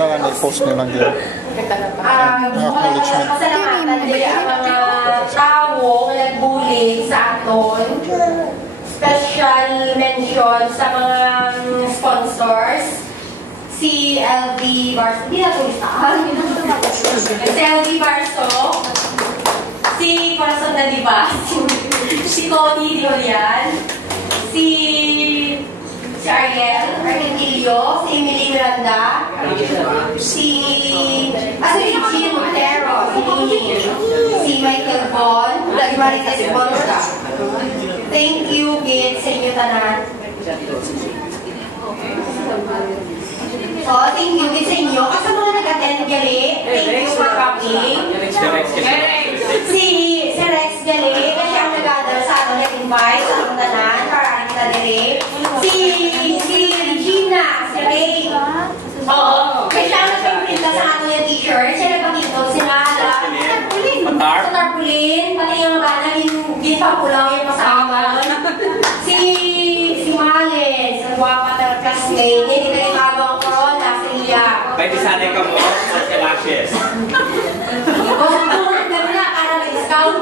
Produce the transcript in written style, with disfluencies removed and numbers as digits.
na lang i-post nilang dyan. Acknowledgement. Pasalamatan din ang mga tao na nag-bullying sa aton. Special mention sa mga sponsors. Si LV Barso. Hindi na tulisan. Si LV Barso. Si Corazon na Diba. Si Tony Diolian. Si Ariel Argentillo. Si Emily Miranda. Si Jean Montero. Si Michael Bon. Si Marites Bonsta. Thank you, Git, sa inyo tanan. So, thank you din sa inyo. Kasi mga nag-attend gali, thank you for coming. Si Rex gali, na siya ang nag-gather sa ato nag-invite sa atong tanan, para kita dili. Si Regina, si Ray. Oo. Kasi siya ang nag-printa sa ato yung t-shirt. Siya nagpakito, sinala. Sa tarpulin. Pati yung bana, ginpapulaw yung pasama. Si Males, ang guwapa ng classmate. Hindi na yung abang corona sa iya. Pwede sanay ka mo sa lashes. Ikaw na, para may discount.